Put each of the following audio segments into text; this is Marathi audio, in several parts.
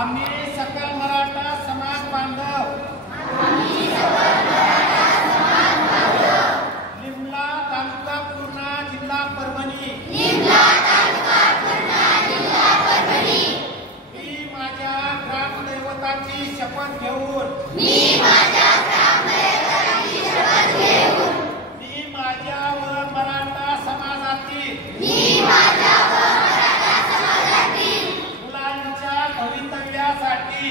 आम्ही सकल मराठा समाज बांधव लिमला तालुका पूर्णा जिल्हा परभणी मी माझ्या ग्रामदैवताची शपथ घेऊन मी माझ्या व मराठा समाजातील मुलांच्या भवितव्यासाठी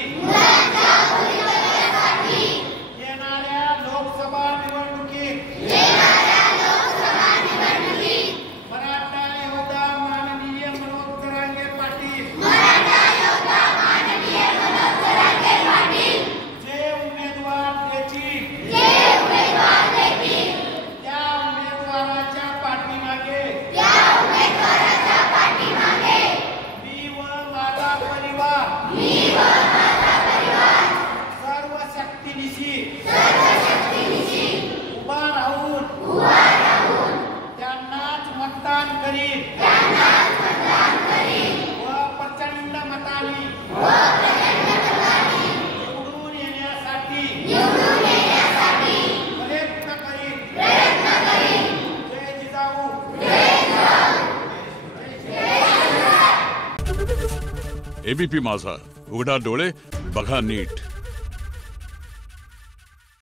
येणाऱ्या लोकसभा निवडणुकीत मराठा योद्धा माननीय मनोज जरांगे पाटील जे उमेदवार देतील त्या उमेदवाराच्या पाठीमागे मी व माझा परिवार सर्व शक्तीनिशी उभा राहून त्यांनाच मतदान करीन व प्रचंड मताने निवडून येण्यासाठी प्रयत्न करीन. जय जिजाऊ. एबीपी माझा, उघडा डोळे बघा नीट.